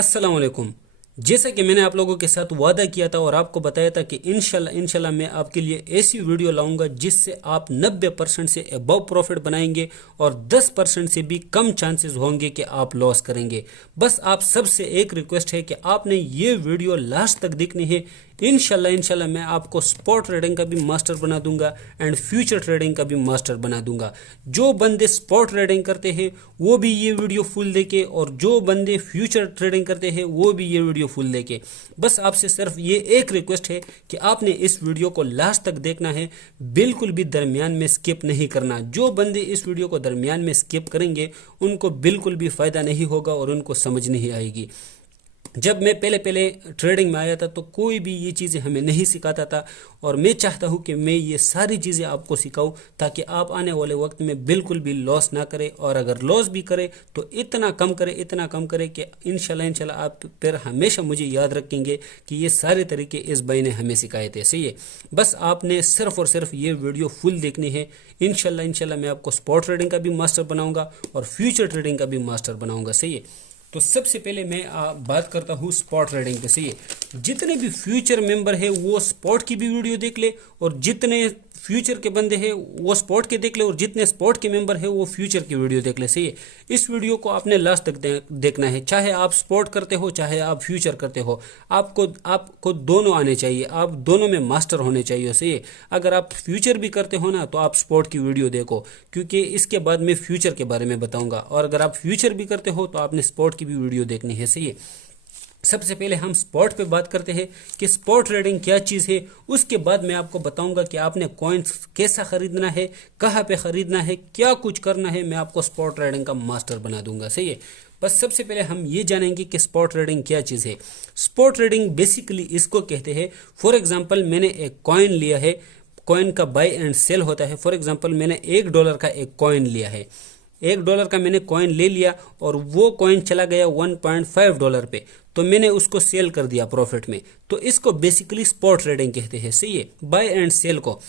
अस्सलाम वालेकुम। जैसा कि मैंने आप लोगों के साथ वादा किया था और आपको बताया था कि इंशाल्लाह मैं आपके लिए ऐसी वीडियो लाऊंगा जिससे आप 90% से अबव प्रॉफिट बनाएंगे और 10% से भी कम चांसेस होंगे कि आप लॉस करेंगे। बस आप सबसे एक रिक्वेस्ट है कि आपने ये वीडियो लास्ट तक देखनी है। इंशाल्लाह मैं आपको स्पॉट ट्रेडिंग का भी मास्टर बना दूंगा एंड फ्यूचर ट्रेडिंग का भी मास्टर बना दूंगा। जो बंदे स्पॉट ट्रेडिंग करते हैं वो भी ये वीडियो फुल देखे और जो बंदे फ्यूचर ट्रेडिंग करते हैं वो भी ये वीडियो फुल देखे। बस आपसे सिर्फ ये एक रिक्वेस्ट है कि आपने इस वीडियो को लास्ट तक देखना है, बिल्कुल भी दरमियान में स्किप नहीं करना। जो बंदे इस वीडियो को दरमियान में स्किप करेंगे उनको बिल्कुल भी फ़ायदा नहीं होगा और उनको समझ नहीं आएगी। जब मैं पहले पहले ट्रेडिंग में आया था तो कोई भी ये चीज़ें हमें नहीं सिखाता था और मैं चाहता हूँ कि मैं ये सारी चीज़ें आपको सिखाऊं ताकि आप आने वाले वक्त में बिल्कुल भी लॉस ना करें, और अगर लॉस भी करें तो इतना कम करें कि इंशाल्लाह आप फिर हमेशा मुझे याद रखेंगे कि ये सारे तरीके इस भाई ने हमें सिखाए थे। सही है, बस आपने सिर्फ और सिर्फ ये वीडियो फुल देखनी है। इंशाल्लाह मैं आपको स्पॉट ट्रेडिंग का भी मास्टर बनाऊँगा और फ्यूचर ट्रेडिंग का भी मास्टर बनाऊँगा। सही है, तो सबसे पहले मैं बात करता हूँ स्पॉट ट्रेडिंग पे। सही है, जितने भी फ्यूचर मेंबर है वो स्पॉट की भी वीडियो देख ले और जितने फ्यूचर के बंदे हैं वो स्पॉट के देख ले और जितने स्पॉट के मेंबर है वो फ्यूचर की वीडियो देख ले। सही है, इस वीडियो को आपने लास्ट तक देखना है, चाहे आप स्पॉट करते हो चाहे आप फ्यूचर करते हो। आपको दोनों आने चाहिए, आप दोनों में मास्टर होने चाहिए। सही है, अगर आप फ्यूचर भी करते हो ना तो आप स्पॉट की वीडियो देखो, क्योंकि इसके बाद मैं फ्यूचर के बारे में बताऊंगा, और अगर आप फ्यूचर भी करते हो तो आपने स्पॉट की भी वीडियो देखनी है। सही है, सबसे पहले हम स्पॉट पे बात करते हैं कि स्पॉट ट्रेडिंग क्या चीज़ है। उसके बाद मैं आपको बताऊंगा कि आपने कॉइन्स कैसा खरीदना है, कहाँ पे खरीदना है, क्या कुछ करना है। मैं आपको स्पॉट ट्रेडिंग का मास्टर बना दूंगा। सही है, बस सबसे पहले हम ये जानेंगे कि स्पॉट ट्रेडिंग क्या चीज़ है। स्पॉट ट्रेडिंग बेसिकली इसको कहते हैं, फॉर एग्जाम्पल मैंने एक कॉइन लिया है, कॉइन का बाय एंड सेल होता है। फॉर एग्जाम्पल मैंने $1 का एक कॉइन लिया है, $1 का मैंने कॉइन ले लिया और वो कॉइन चला गया $1.5 पे, तो मैंने उसको सेल कर दिया प्रॉफिट में। तो इसको बेसिकली स्पॉट ट्रेडिंग कहते हैं। सही है, बाय एंड सेल को,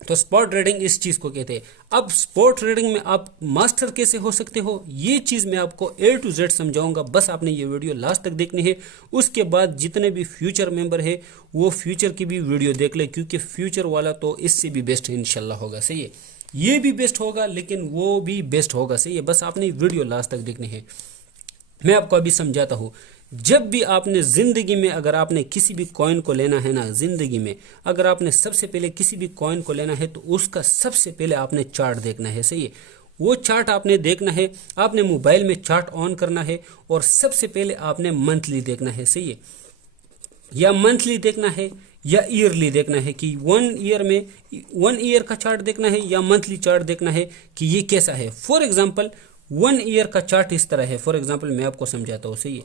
तो स्पॉट ट्रेडिंग इस चीज़ को कहते हैं। अब स्पॉट ट्रेडिंग में आप मास्टर कैसे हो सकते हो ये चीज़ मैं आपको A to Z समझाऊंगा। बस आपने ये वीडियो लास्ट तक देखनी है। उसके बाद जितने भी फ्यूचर मेंबर है वो फ्यूचर की भी वीडियो देख ले, क्योंकि फ्यूचर वाला तो इससे भी बेस्ट इंशाल्लाह होगा। सही है, ये भी बेस्ट होगा लेकिन वो भी बेस्ट होगा। सही है, बस आपने वीडियो लास्ट तक देखनी है। मैं आपको अभी समझाता हूँ। जब भी आपने ज़िंदगी में अगर आपने किसी भी कॉइन को लेना है ना, ज़िंदगी में अगर आपने सबसे पहले किसी भी कॉइन को लेना है तो उसका सबसे पहले आपने चार्ट देखना है। सही है, वो चार्ट आपने देखना है, आपने मोबाइल में चार्ट ऑन करना है और सबसे पहले आपने मंथली देखना है। सही है, या मंथली देखना है या ईयरली देखना है कि 1 ईयर में 1 ईयर का चार्ट देखना है या मंथली चार्ट देखना है कि ये कैसा है। फॉर एग्जांपल 1 ईयर का चार्ट इस तरह है। फॉर एग्जांपल मैं आपको समझाता हूँ। सही है,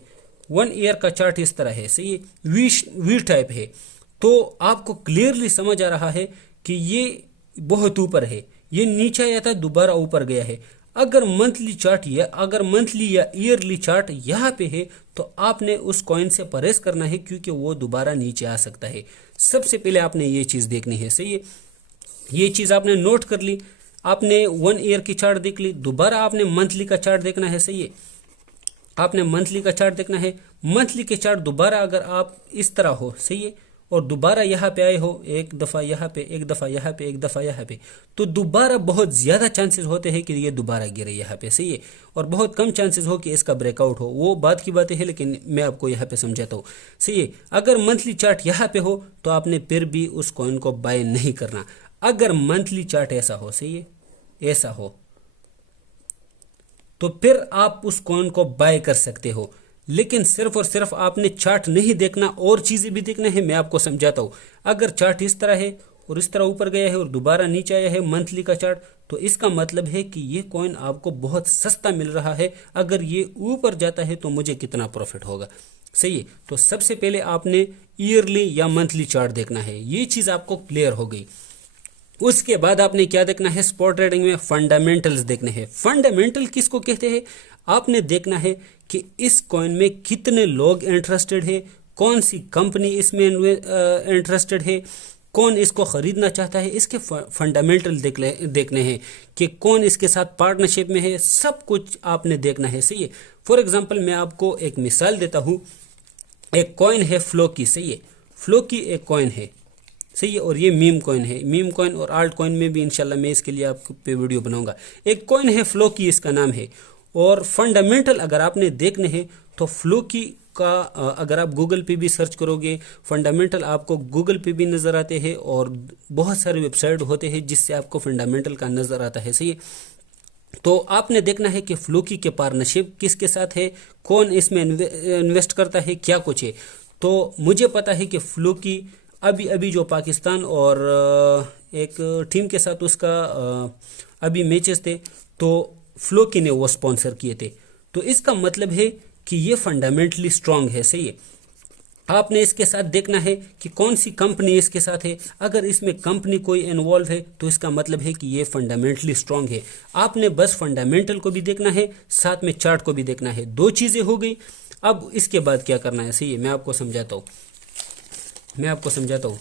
1 ईयर का चार्ट इस तरह है। सही है, वी टाइप है, तो आपको क्लियरली समझ आ रहा है कि ये बहुत ऊपर है, ये नीचे आया था दोबारा ऊपर गया है। अगर मंथली या ईयरली चार्ट यहाँ पे है तो आपने उस कॉइन से परहेज करना है, क्योंकि वो दोबारा नीचे आ सकता है। सबसे पहले आपने ये चीज़ देखनी है। सही है, ये चीज़ आपने नोट कर ली, आपने 1 ईयर की चार्ट देख ली, दोबारा आपने मंथली का चार्ट देखना है। सही है, आपने मंथली का चार्ट देखना है। मंथली के चार्ट दोबारा अगर आप इस तरह हो, सही है, और दोबारा यहाँ पे आए हो, एक दफ़ा यहाँ पे, एक दफ़ा यहाँ पे, एक दफ़ा यहाँ पे, तो दोबारा बहुत ज़्यादा चांसेस होते हैं कि ये दोबारा गिरे यहाँ पे। सही है, और बहुत कम चांसेस हो कि इसका ब्रेकआउट हो। वो बात की बातें हैं लेकिन मैं आपको यहाँ पे समझाता हूँ। सही है, अगर मंथली चार्ट यहाँ पे हो तो आपने फिर भी उस कॉइन को बाय नहीं करना। अगर मंथली चार्ट ऐसा हो, सही है, ऐसा हो, तो फिर आप उस कॉइन को बाय कर सकते हो। लेकिन सिर्फ और सिर्फ आपने चार्ट नहीं देखना, और चीज़ें भी देखना है। मैं आपको समझाता हूँ। अगर चार्ट इस तरह है और इस तरह ऊपर गया है और दोबारा नीचे आया है मंथली का चार्ट, तो इसका मतलब है कि ये कॉइन आपको बहुत सस्ता मिल रहा है। अगर ये ऊपर जाता है तो मुझे कितना प्रॉफिट होगा। सही है, तो सबसे पहले आपने ईयरली या मंथली चार्ट देखना है। ये चीज़ आपको क्लियर हो गई। उसके बाद आपने क्या देखना है, स्पॉट ट्रेडिंग में फंडामेंटल्स देखने हैं। फंडामेंटल किसको कहते हैं, आपने देखना है कि इस कॉइन में कितने लोग इंटरेस्टेड है, कौन सी कंपनी इसमें इंटरेस्टेड है, कौन इसको ख़रीदना चाहता है। इसके फंडामेंटल देखने हैं कि कौन इसके साथ पार्टनरशिप में है। सब कुछ आपने देखना है। सही है, फॉर एग्जांपल मैं आपको एक मिसाल देता हूँ, एक कॉइन है फ्लोकी, सही है, फ्लोकी एक कॉइन है, सही है, और ये मीम कॉइन है। मीम कॉइन और आल्ट कॉइन में भी इंशाल्लाह मैं इसके लिए आपको पे वीडियो बनाऊंगा। एक कॉइन है फ्लोकी, इसका नाम है। और फंडामेंटल अगर आपने देखने हैं तो फ्लोकी का अगर आप गूगल पे भी सर्च करोगे फंडामेंटल, आपको गूगल पे भी नज़र आते हैं और बहुत सारे वेबसाइट होते हैं जिससे आपको फंडामेंटल का नज़र आता है, सही है। तो आपने देखना है कि फ्लोकी के पार्टनरशिप किसके साथ है, कौन इसमें इन्वेस्ट करता है, क्या कुछ है। तो मुझे पता है कि फ्लोकी अभी अभी जो पाकिस्तान और एक टीम के साथ उसका अभी मैचेस थे तो फ्लोकी ने वो स्पॉन्सर किए थे। तो इसका मतलब है कि ये फंडामेंटली स्ट्रांग है, सही है। आपने इसके साथ देखना है कि कौन सी कंपनी इसके साथ है। अगर इसमें कंपनी कोई इन्वॉल्व है तो इसका मतलब है कि ये फंडामेंटली स्ट्रांग है। आपने बस फंडामेंटल को भी देखना है, साथ में चार्ट को भी देखना है। दो चीज़ें हो गई। अब इसके बाद क्या करना है, सही है, मैं आपको समझाता हूँ।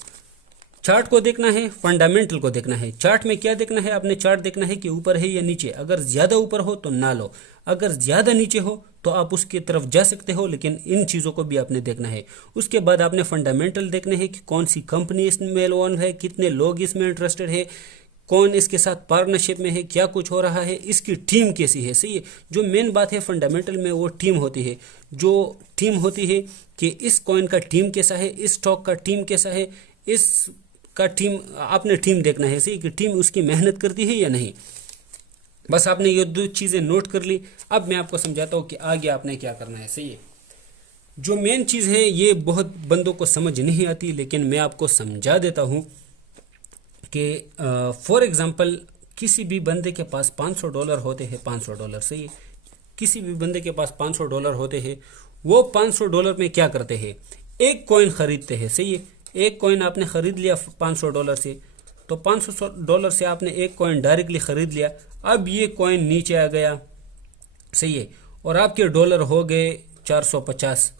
चार्ट को देखना है, फंडामेंटल को देखना है। चार्ट में क्या देखना है, आपने चार्ट देखना है कि ऊपर है या नीचे। अगर ज़्यादा ऊपर हो तो ना लो, अगर ज़्यादा नीचे हो तो आप उसकी तरफ जा सकते हो, लेकिन इन चीज़ों को भी आपने देखना है। उसके बाद आपने फंडामेंटल देखने हैं कि कौन सी कंपनी इसमें इन्वॉल्व है, कितने लोग इसमें इंटरेस्टेड है, कौन इसके साथ पार्टनरशिप में है, क्या कुछ हो रहा है, इसकी टीम कैसी है, सही है। जो मेन बात है फंडामेंटल में वो टीम होती है। जो टीम होती है कि इस कॉइन का टीम कैसा है, इस स्टॉक का टीम कैसा है, इस का टीम, आपने टीम देखना है, सही कि टीम उसकी मेहनत करती है या नहीं। बस आपने ये दो चीज़ें नोट कर ली। अब मैं आपको समझाता हूँ कि आगे आपने क्या करना है, सही है। जो मेन चीज़ है ये बहुत बंदों को समझ नहीं आती, लेकिन मैं आपको समझा देता हूँ कि फॉर एग्जांपल किसी भी बंदे के पास $500 होते हैं, $500, सही है। किसी भी बंदे के पास $500 होते हैं, वो $500 में क्या करते हैं, एक कॉइन खरीदते हैं, सही है। एक कॉइन आपने खरीद लिया $500 से, तो $500 से आपने एक कॉइन डायरेक्टली खरीद लिया। अब ये कॉइन नीचे आ गया, सही है, और आपके डॉलर हो गए 450,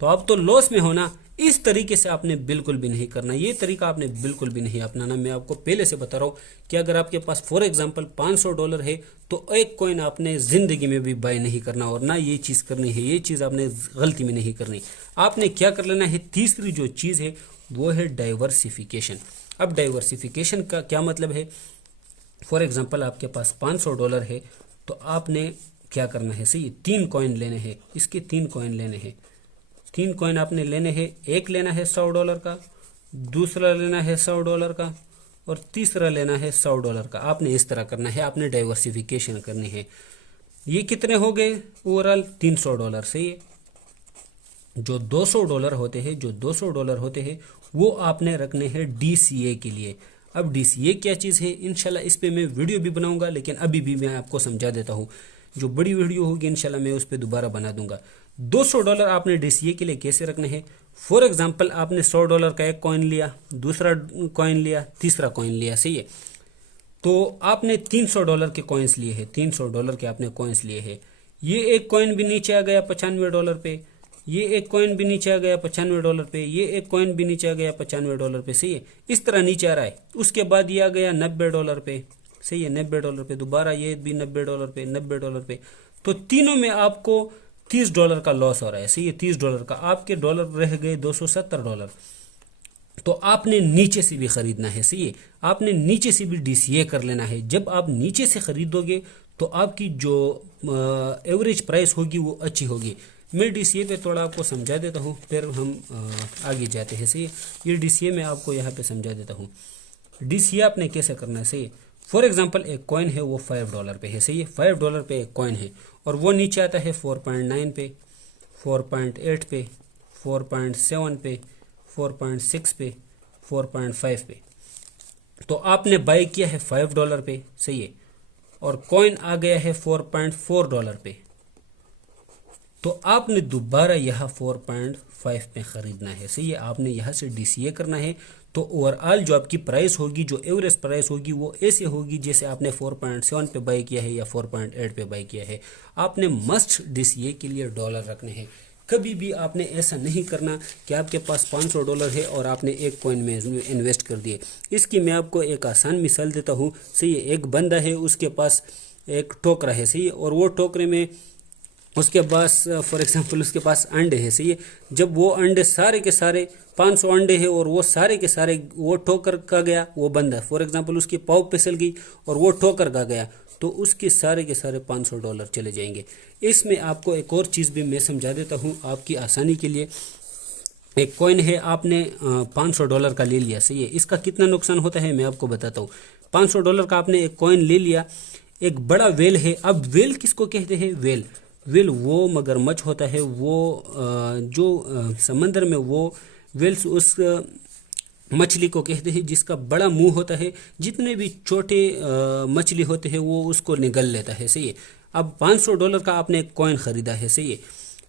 तो अब तो लॉस में होना। इस तरीके से आपने बिल्कुल भी नहीं करना, ये तरीका आपने बिल्कुल भी नहीं अपनाना। मैं आपको पहले से बता रहा हूँ कि अगर आपके पास फॉर एग्जांपल $500 है तो एक कॉइन आपने ज़िंदगी में भी बाय नहीं करना, और ना ये चीज़ करनी है, ये चीज़ आपने गलती में नहीं करनी। आपने क्या कर लेना है, तीसरी जो चीज़ है वो है डाइवर्सिफिकेशन। अब डाइवर्सिफिकेशन का क्या मतलब है, फॉर एग्जांपल आपके पास $500 है तो आपने क्या करना है, सही 3 कॉइन लेने हैं, इसके 3 कॉइन लेने हैं। 3 कॉइन आपने लेने हैं, एक लेना है $100 का, दूसरा लेना है $100 का, और तीसरा लेना है $100 का। आपने इस तरह करना है, आपने डाइवर्सिफिकेशन करनी है। ये कितने हो गए ओवरऑल, $300, सही है। जो $200 होते हैं वो आपने रखने हैं DCA के लिए। अब DCA क्या चीज़ है, इंशाल्लाह इस पे मैं वीडियो भी बनाऊंगा, लेकिन अभी भी मैं आपको समझा देता हूँ। जो बड़ी वीडियो होगी इंशाल्लाह मैं उस पर दोबारा बना दूंगा। $200 आपने DCA के लिए कैसे रखने हैं, फॉर एग्जांपल आपने $100 का एक कॉइन लिया, दूसरा कॉइन लिया, तीसरा कॉइन लिया, सही है। तो आपने $300 के कॉइन्स लिए हैं, $300 के आपने कॉइन्स लिए हैं। ये एक कॉइन भी नीचे आ गया $95 पे, ये एक कॉइन भी नीचे आ गया $95 पे, ये एक कॉइन भी नीचे आ गया $95 पे, सही है। इस तरह नीचे आ रहा है। उसके बाद ये आ गया $90 पे, सही है, $90 पे, दोबारा ये भी $90 पे, $90 पे। तो तीनों में आपको $30 का लॉस हो रहा है, सही है, $30 का। आपके डॉलर रह गए $270। तो आपने नीचे से भी खरीदना है, सही है, आपने नीचे से भी DCA कर लेना है। जब आप नीचे से खरीदोगे तो आपकी जो एवरेज प्राइस होगी वो अच्छी होगी। मैं DCA पे थोड़ा आपको समझा देता हूँ, फिर हम आगे जाते हैं, सही है। ये DCA मैं आपको यहाँ पे समझा देता हूँ। DCA आपने कैसे करना है, सही है। फॉर एग्जांपल एक कॉइन है वो $5 पे है, सही है, $5 पे एक कॉइन है, और वो नीचे आता है 4.9 पे, 4.8 पे, 4.7 पे, 4.6 पे, 4.5 पे। तो आपने बाई किया है $5 पे, सही है, और कॉइन आ गया है $4.4 पे। तो आपने दोबारा यहाँ 4.5 पे ख़रीदना है, सही है। आपने यहाँ से DCA करना है। तो ओवरऑल जो आपकी प्राइस होगी, जो एवरेज प्राइस होगी, वो ऐसे होगी जैसे आपने 4.7 पे बाई किया है या 4.8 पे बाई किया है। आपने मस्ट DCA के लिए डॉलर रखने हैं। कभी भी आपने ऐसा नहीं करना कि आपके पास $500 है और आपने एक कॉइन में इन्वेस्ट कर दिए। इसकी मैं आपको एक आसान मिसाल देता हूँ, सही है। एक बंदा है, उसके पास एक टोकरा है, सही है, और वो टोकरे में उसके पास फॉर एग्जांपल उसके पास अंडे हैं, सही है। जब वो अंडे सारे के सारे 500 अंडे हैं और वो सारे के सारे वो ठोकर का गया, वो बंदा फॉर एग्जांपल उसकी पाव फिसल गई और वो ठोकर का गया, तो उसके सारे के सारे $500 चले जाएंगे। इसमें आपको एक और चीज़ भी मैं समझा देता हूँ आपकी आसानी के लिए। एक कॉइन है, आपने $500 का ले लिया, सही है। इसका कितना नुकसान होता है मैं आपको बताता हूँ। $500 का आपने एक कॉइन ले लिया, एक बड़ा वेल है। अब वेल किसको कहते हैं? वेल वेल वो मगरमच्छ होता है, वो जो समंदर में वो वेल्स उस मछली को कहते हैं जिसका बड़ा मुंह होता है। जितने भी छोटे मछली होते हैं वो उसको निगल लेता है, सही है। अब $500 का आपने एक कॉइन ख़रीदा है, सही है।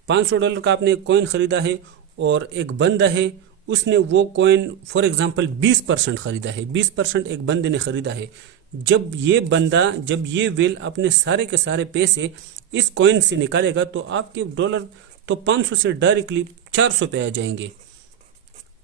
$500 का आपने एक कॉइन ख़रीदा है और एक बंदा है, उसने वो कॉइन फॉर एग्जांपल 20% ख़रीदा है, 20% एक बंदे ने ख़रीदा है। जब ये वेल अपने सारे के सारे पैसे इस कॉइन से निकालेगा तो आपके डॉलर तो 500 से डायरेक्टली 400 पे आ जाएंगे।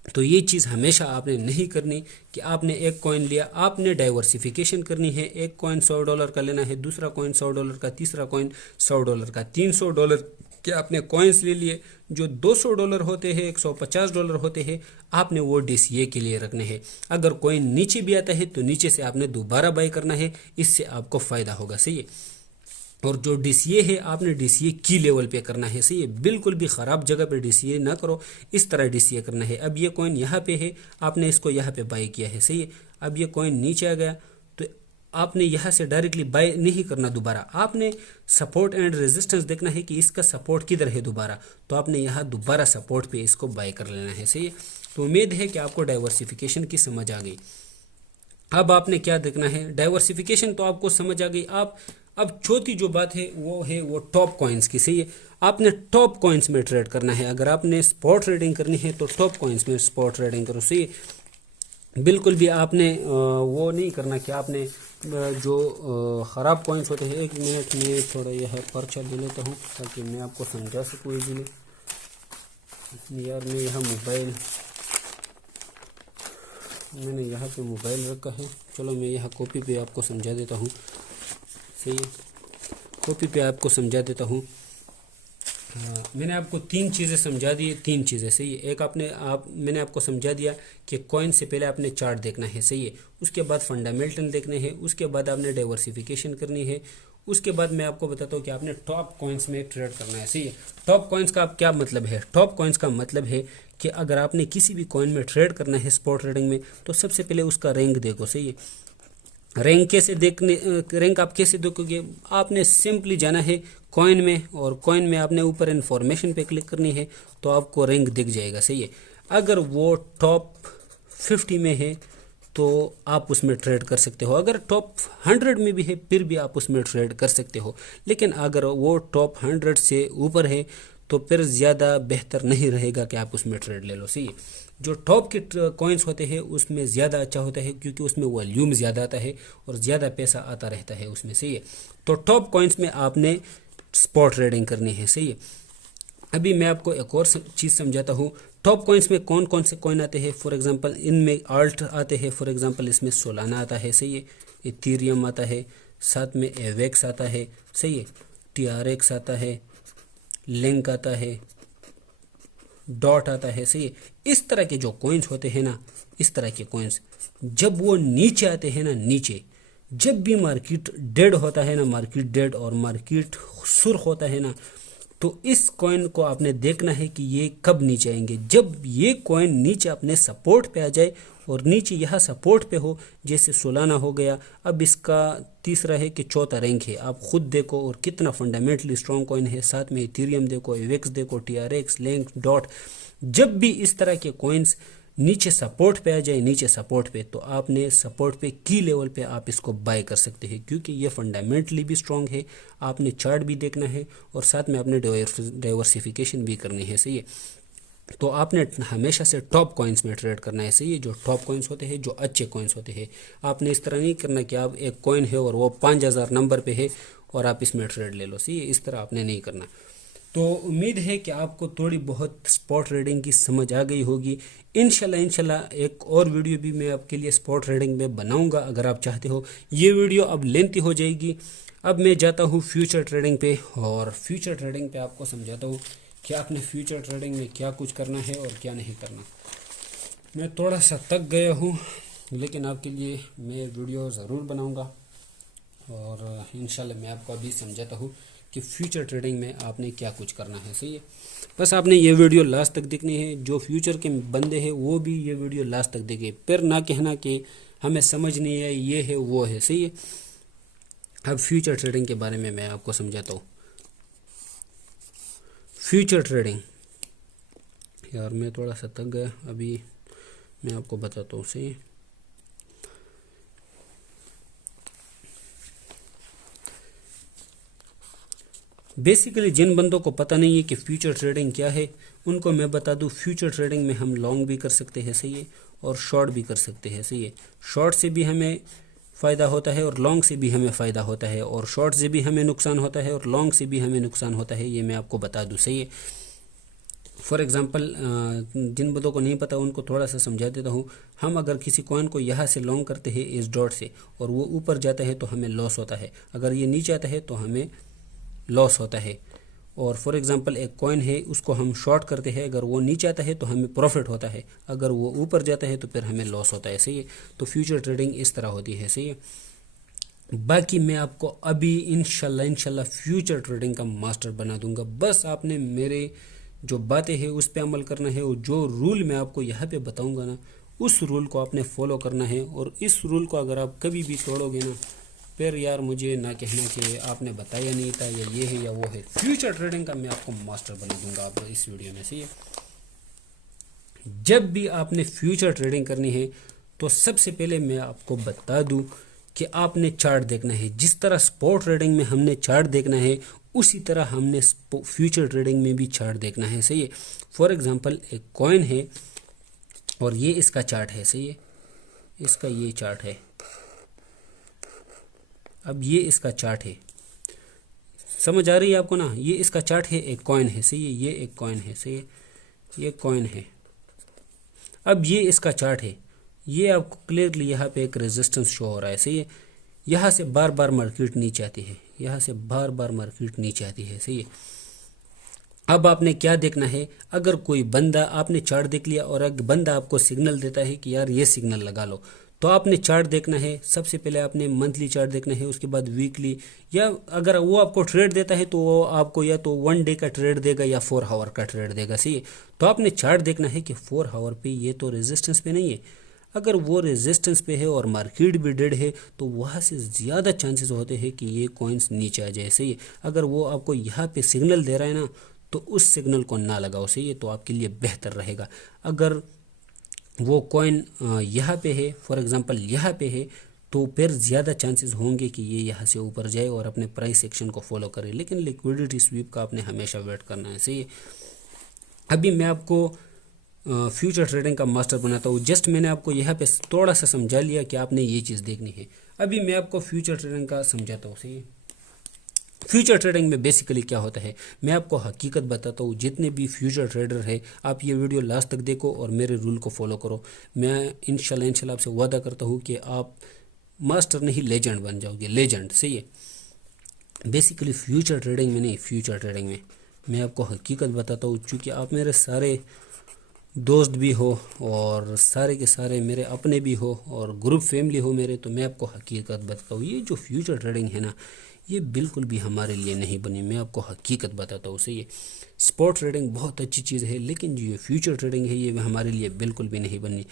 तो ये चीज़ हमेशा आपने नहीं करनी कि आपने एक कॉइन लिया, आपने डाइवर्सिफिकेशन करनी है। एक कॉइन $100 का लेना है, दूसरा कॉइन $100 का, तीसरा कॉइन $100 का, $300 के आपने कॉइन्स ले लिए। जो $200 होते हैं, $150 होते हैं, आपने वो DCA के लिए रखने हैं। अगर कॉइन नीचे भी आता है तो नीचे से आपने दोबारा बाय करना है, इससे आपको फ़ायदा होगा, सही है। और जो DCA है आपने DCA की लेवल पे करना है, सही है। बिल्कुल भी ख़राब जगह पे DCA ना करो, इस तरह DCA करना है। अब ये कॉइन यहाँ पे है, आपने इसको यहाँ पे बाय किया है, सही है। अब ये कॉइन नीचे आ गया तो आपने यहाँ से डायरेक्टली बाय नहीं करना दोबारा, आपने सपोर्ट एंड रेजिस्टेंस देखना है कि इसका सपोर्ट किधर है दोबारा, तो आपने यहाँ दोबारा सपोर्ट पे इसको बाय कर लेना है, सही है। तो उम्मीद है कि आपको डाइवर्सिफिकेशन की समझ आ गई। अब आपने क्या देखना है, डाइवर्सिफिकेशन तो आपको समझ आ गई। आप अब चौथी जो बात है वो टॉप कॉइन्स की, सही है। आपने टॉप कॉइन्स में ट्रेड करना है। अगर आपने स्पॉट ट्रेडिंग करनी है तो टॉप कॉइन्स में स्पॉट ट्रेडिंग करो, सही है। बिल्कुल भी आपने वो नहीं करना कि आपने जो ख़राब कॉइन्स होते हैं। 1 मिनट में थोड़ा यह पर्चा ले लेता हूँ ताकि मैं आपको समझा सकूँ इजीली। यार मैं यहाँ मैंने यहाँ पे मोबाइल रखा है, चलो मैं यहाँ कॉपी पे आपको समझा देता हूँ, सही है। कॉपी पे आपको समझा देता हूँ। मैंने आपको 3 चीज़ें समझा दी, 3 चीज़ें, सही है। एक मैंने आपको समझा दिया कि कॉइन से पहले आपने चार्ट देखना है, सही है। उसके बाद फंडामेंटल देखने हैं, उसके बाद आपने डाइवर्सिफिकेशन करनी है, उसके बाद मैं आपको बताता हूँ कि आपने टॉप कॉइन्स में ट्रेड करना है, सही है। टॉप कॉइन्स का क्या मतलब है? टॉप कॉइन्स का मतलब है कि अगर आपने किसी भी कॉइन में ट्रेड करना है स्पॉट ट्रेडिंग में, तो सबसे पहले उसका रैंक देखो, सही है। रैंक आप कैसे देखोगे? आपने सिंपली जाना है कॉइन में और कॉइन में आपने ऊपर इन्फॉर्मेशन पे क्लिक करनी है तो आपको रैंक दिख जाएगा, सही है। अगर वो टॉप 50 में है तो आप उसमें ट्रेड कर सकते हो, अगर टॉप 100 में भी है फिर भी आप उसमें ट्रेड कर सकते हो। लेकिन अगर वो टॉप 100 से ऊपर है तो फिर ज़्यादा बेहतर नहीं रहेगा कि आप उसमें ट्रेड ले लो, सही है। जो टॉप के कॉइन्स होते हैं उसमें ज़्यादा अच्छा होता है क्योंकि उसमें वॉल्यूम ज़्यादा आता है और ज़्यादा पैसा आता रहता है उसमें, सही है। तो टॉप कॉइन्स में आपने स्पॉट ट्रेडिंग करनी है, सही है। अभी मैं आपको एक और चीज़ समझाता हूँ। टॉप कॉइन्स में कौन कौन से कॉइन आते हैं? फॉर एग्जांपल इनमें आल्ट आते हैं, फॉर एग्जांपल इसमें सोलाना आता है, सही है। इथीरियम आता है, साथ में एवेक्स आता है, सही है। TRX आता है, लिंक आता है, डॉट आता है, सही है। इस तरह के जो कॉइन्स होते हैं ना, इस तरह के कॉइन्स जब वो नीचे आते हैं ना, नीचे जब भी मार्केट डेड होता है ना, मार्केट डेड और मार्केट सुर्ख होता है ना, तो इस कॉइन को आपने देखना है कि ये कब नीचे आएंगे। जब ये कॉइन नीचे अपने सपोर्ट पे आ जाए और नीचे यहाँ सपोर्ट पे हो, जैसे सोलाना हो गया, अब इसका तीसरा है कि चौथा रैंक है, आप खुद देखो और कितना फंडामेंटली स्ट्रॉन्ग कॉइन है। साथ में इथीरियम देखो, एवेक्स देखो, TRX, लिंक, डॉट। जब भी इस तरह के कॉइन्स नीचे सपोर्ट पे आ जाए, नीचे सपोर्ट पे, तो आपने सपोर्ट पे की लेवल पे आप इसको बाय कर सकते हैं क्योंकि ये फंडामेंटली भी स्ट्रॉन्ग है। आपने चार्ट भी देखना है और साथ में आपने डाइवर्सिफिकेशन भी करनी है, सही है। तो आपने हमेशा से टॉप कॉइन्स में ट्रेड करना है, सही है। जो टॉप कॉइन्स होते हैं, जो अच्छे कॉइन्स होते हैं, आपने इस तरह नहीं करना कि आप एक कॉइन है और वो 5000 नंबर पे है और आप इसमें ट्रेड ले लो, सही है। इस तरह आपने नहीं करना। तो उम्मीद है कि आपको थोड़ी बहुत स्पॉट ट्रेडिंग की समझ आ गई होगी। इंशाल्लाह एक और वीडियो भी मैं आपके लिए स्पॉट ट्रेडिंग में बनाऊंगा अगर आप चाहते हो। ये वीडियो अब लेंथी हो जाएगी। अब मैं जाता हूँ फ्यूचर ट्रेडिंग पे, और फ्यूचर ट्रेडिंग पे आपको समझाता हूँ कि आपने फ्यूचर ट्रेडिंग में क्या कुछ करना है और क्या नहीं करना। मैं थोड़ा सा थक गया हूँ, लेकिन आपके लिए मैं वीडियो ज़रूर बनाऊंगा, और इंशाल्लाह मैं आपको अभी समझाता हूँ कि फ्यूचर ट्रेडिंग में आपने क्या कुछ करना है। सही है, बस आपने ये वीडियो लास्ट तक देखनी है। जो फ्यूचर के बंदे हैं वो भी ये वीडियो लास्ट तक देखें, फिर ना कहना कि हमें समझ नहीं है, ये है वो है। सही है, अब फ्यूचर ट्रेडिंग के बारे में मैं आपको समझाता हूँ। फ्यूचर ट्रेडिंग, यार मैं थोड़ा सा थक गया, अभी मैं आपको बताता हूँ। सही है, बेसिकली जिन बंदों को पता नहीं है कि फ्यूचर ट्रेडिंग क्या है, उनको मैं बता दूं, फ्यूचर ट्रेडिंग में हम लॉन्ग भी कर सकते हैं। सही है, और शॉर्ट भी कर सकते हैं। सही है, शॉर्ट से भी हमें फ़ायदा होता है और लॉन्ग से भी हमें फ़ायदा होता है, और शॉर्ट से भी हमें नुकसान होता है और लॉन्ग से भी हमें नुकसान होता है। ये मैं आपको बता दूं। सही है, फॉर एग्ज़ाम्पल जिन बंदों को नहीं पता उनको थोड़ा सा समझा देता हूँ। हम अगर किसी कॉइन को यहाँ से लॉन्ग करते हैं इस डॉट से, और वो ऊपर जाता है तो हमें लॉस होता है, अगर ये नीचे आता है तो हमें लॉस होता है। और फॉर एग्जांपल एक कॉइन है, उसको हम शॉर्ट करते हैं, अगर वो नीचे आता है तो हमें प्रॉफिट होता है, अगर वो ऊपर जाता है तो फिर हमें लॉस होता है। सही है, तो फ्यूचर ट्रेडिंग इस तरह होती है। सही है, बाकी मैं आपको अभी इंशाल्लाह फ्यूचर ट्रेडिंग का मास्टर बना दूंगा। बस आपने मेरे जो बातें हैं उस पर अमल करना है, और जो रूल मैं आपको यहाँ पे बताऊंगा ना, उस रूल को आपने फॉलो करना है। और इस रूल को अगर आप कभी भी तोड़ोगे ना, फिर यार मुझे ना कहना कि आपने बताया नहीं था, या ये है या वो है। फ्यूचर ट्रेडिंग का मैं आपको मास्टर बना दूंगा आप इस वीडियो में। सही है, जब भी आपने फ्यूचर ट्रेडिंग करनी है तो सबसे पहले मैं आपको बता दूं कि आपने चार्ट देखना है। जिस तरह स्पॉट ट्रेडिंग में हमने चार्ट देखना है, उसी तरह हमने फ्यूचर ट्रेडिंग में भी चार्ट देखना है। सही है, फॉर एग्जांपल एक कॉइन है और ये इसका चार्ट है। सही है, इसका ये चार्ट है, अब ये इसका चार्ट है, समझ आ रही है आपको ना, ये इसका चार्ट है, एक कॉइन है। सही है, ये एक कॉइन है। सही है, ये कॉइन है, अब ये इसका चार्ट है, ये आपको क्लियरली यहाँ पे एक रेजिस्टेंस शो हो रहा है। सही है, यहाँ से बार बार मार्केट नीचे आती है, यहाँ से बार बार मार्केट नीचे आती है। सही है, अब आपने क्या देखना है, अगर कोई बंदा, आपने चार्ट देख लिया और अगर बंदा आपको सिग्नल देता है कि यार ये सिग्नल लगा लो, तो आपने चार्ट देखना है। सबसे पहले आपने मंथली चार्ट देखना है, उसके बाद वीकली, या अगर वो आपको ट्रेड देता है तो वो आपको या तो 1 डे का ट्रेड देगा या 4 आवर का ट्रेड देगा। सही है, तो आपने चार्ट देखना है कि 4 आवर पे ये तो रेजिस्टेंस पे नहीं है। अगर वो रेजिस्टेंस पे है और मार्केट भी डेड है, तो वहाँ से ज़्यादा चांसेस होते हैं कि ये कॉइन्स नीचे आ जाए। सही है, अगर वो आपको यहाँ पे सिग्नल दे रहा है ना, तो उस सिग्नल को ना लगाओ। सही है, तो आपके लिए बेहतर रहेगा। अगर वो कॉइन यहाँ पे है, फॉर एग्जांपल यहाँ पे है, तो फिर ज़्यादा चांसेस होंगे कि ये यहाँ से ऊपर जाए और अपने प्राइस एक्शन को फॉलो करे। लेकिन लिक्विडिटी स्वीप का आपने हमेशा वेट करना है। सही है, अभी मैं आपको फ्यूचर ट्रेडिंग का मास्टर बनाता हूँ। जस्ट मैंने आपको यहाँ पे थोड़ा सा समझा लिया कि आपने ये चीज़ देखनी है। अभी मैं आपको फ्यूचर ट्रेडिंग का समझाता हूँ। सही है, फ्यूचर ट्रेडिंग में बेसिकली क्या होता है, मैं आपको हकीकत बताता हूँ। जितने भी फ्यूचर ट्रेडर है, आप ये वीडियो लास्ट तक देखो और मेरे रूल को फॉलो करो। मैं इंशाल्लाह आपसे वादा करता हूँ कि आप मास्टर नहीं लेजेंड बन जाओगे, लेजेंड। सही है, बेसिकली फ्यूचर ट्रेडिंग में नहीं, फ्यूचर ट्रेडिंग में मैं आपको हकीकत बताता हूँ। चूँकि आप मेरे सारे दोस्त भी हो और सारे के सारे मेरे अपने भी हो और ग्रुप फैमिली हो मेरे, तो मैं आपको हकीकत बताता हूँ। ये जो फ्यूचर ट्रेडिंग है ना, ये बिल्कुल भी हमारे लिए नहीं बनी। मैं आपको हकीकत बताता हूँ। सही है, स्पॉट ट्रेडिंग बहुत अच्छी चीज़ है, लेकिन जो ये फ्यूचर ट्रेडिंग है, ये हमारे लिए बिल्कुल भी नहीं बनी।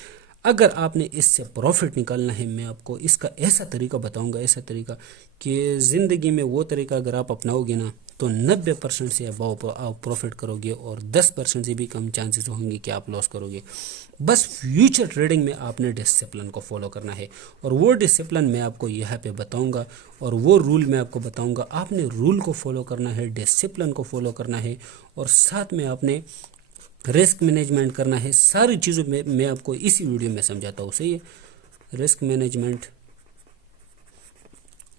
अगर आपने इससे प्रॉफिट निकालना है, मैं आपको इसका ऐसा तरीका बताऊंगा, ऐसा तरीका कि ज़िंदगी में वो तरीका अगर आप अपनाओगे ना, तो 90% से अबाव आप प्रॉफिट करोगे और 10% से भी कम चांसेस होंगे कि आप लॉस करोगे। बस फ्यूचर ट्रेडिंग में आपने डिसिप्लिन को फॉलो करना है, और वो डिसिप्लिन मैं आपको यहाँ पे बताऊंगा, और वो रूल मैं आपको बताऊंगा। आपने रूल को फॉलो करना है, डिसिप्लिन को फॉलो करना है, और साथ में आपने रिस्क मैनेजमेंट करना है। सारी चीज़ों में मैं आपको इसी वीडियो में समझाता हूँ। सही है, रिस्क मैनेजमेंट,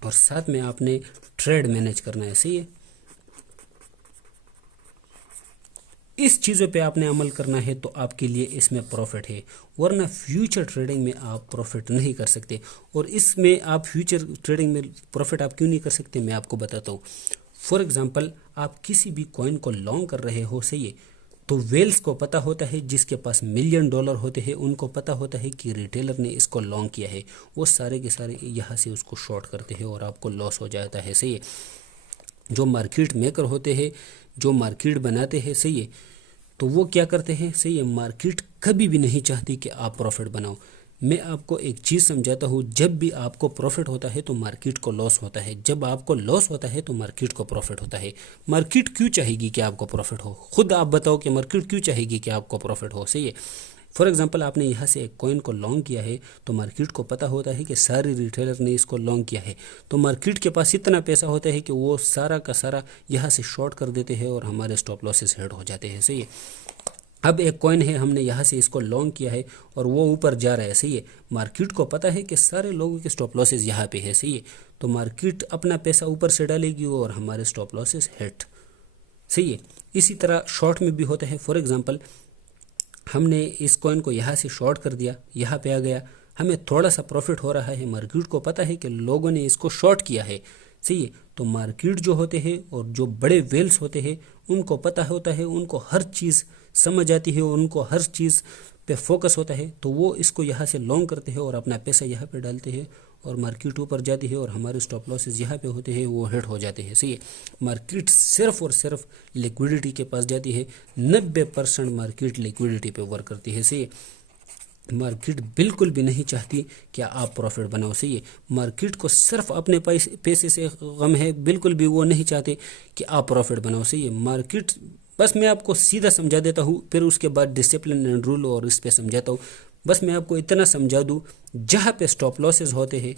और साथ में आपने ट्रेड मैनेज करना है। सही है, इस चीज़ों पे आपने अमल करना है तो आपके लिए इसमें प्रॉफिट है, वरना फ्यूचर ट्रेडिंग में आप प्रॉफिट नहीं कर सकते। और इसमें आप फ्यूचर ट्रेडिंग में प्रॉफिट आप क्यों नहीं कर सकते, मैं आपको बताता हूँ। फॉर एग्जांपल, आप किसी भी कॉइन को लॉन्ग कर रहे हो, सही है, तो वेल्स को पता होता है, जिसके पास मिलियन डॉलर होते हैं उनको पता होता है कि रिटेलर ने इसको लॉन्ग किया है, वो सारे के सारे यहाँ से उसको शॉर्ट करते हैं और आपको लॉस हो जाता है, सही है। जो मार्केट मेकर होते हैं, जो मार्केट बनाते हैं, सही है, तो वो क्या करते हैं, सही है, मार्केट कभी भी नहीं चाहती कि आप प्रॉफिट बनाओ। मैं आपको एक चीज़ समझाता हूँ, जब भी आपको प्रॉफिट होता है तो मार्केट को लॉस होता है, जब आपको लॉस होता है तो मार्केट को प्रॉफिट होता है। मार्केट क्यों चाहेगी कि आपको प्रॉफिट हो, खुद आप बताओ कि मार्केट क्यों चाहेगी कि आपको प्रॉफिट हो, सही है। फॉर एग्जांपल, आपने यहाँ से एक कॉइन को लॉन्ग किया है, तो मार्केट को पता होता है कि सारे रिटेलर ने इसको लॉन्ग किया है, तो मार्केट के पास इतना पैसा होता है कि वो सारा का सारा यहाँ से शॉर्ट कर देते हैं और हमारे स्टॉप लॉसेस हिट हो जाते हैं, सही है। अब एक कॉइन है, हमने यहाँ से इसको लॉन्ग किया है और वो ऊपर जा रहा है, सही है, मार्केट को पता है कि सारे लोगों के स्टॉप लॉसेस यहाँ पे है, सही है, तो मार्केट अपना पैसा ऊपर से डालेगी और हमारे स्टॉप लॉसेस हिट, सही है। इसी तरह शॉर्ट में भी होता है। फॉर एग्जांपल, हमने इस कॉइन को यहाँ से शॉर्ट कर दिया, यहाँ पे आ गया, हमें थोड़ा सा प्रॉफिट हो रहा है, मार्केट को पता है कि लोगों ने इसको शॉर्ट किया है, सही है, तो मार्केट जो होते हैं और जो बड़े वेल्स होते हैं उनको पता होता है, उनको हर चीज़ समझ आती है, उनको हर चीज़ पे फोकस होता है, तो वो इसको यहाँ से लॉन्ग करते हैं और अपना पैसा यहाँ पे डालते हैं और मार्केट ऊपर जाती है और हमारे स्टॉप लॉसेस यहाँ पे होते हैं, वो हिट हो जाते हैं, सही है। मार्केट सिर्फ और सिर्फ लिक्विडिटी के पास जाती है, 90% मार्केट लिक्विडिटी पे वर्क करती है, सही है। मार्केट बिल्कुल भी नहीं चाहती कि आप प्रॉफिट बनाओ, सही है। मार्केट को सिर्फ अपने पैसे से गम है, बिल्कुल भी वो नहीं चाहते कि आप प्रॉफिट बनाओ, सही है। मार्केट, बस मैं आपको सीधा समझा देता हूँ, फिर उसके बाद डिसिप्लिन एंड रूल और इस पे समझाता हूँ। बस मैं आपको इतना समझा दूँ, जहाँ पे स्टॉप लॉसेस होते हैं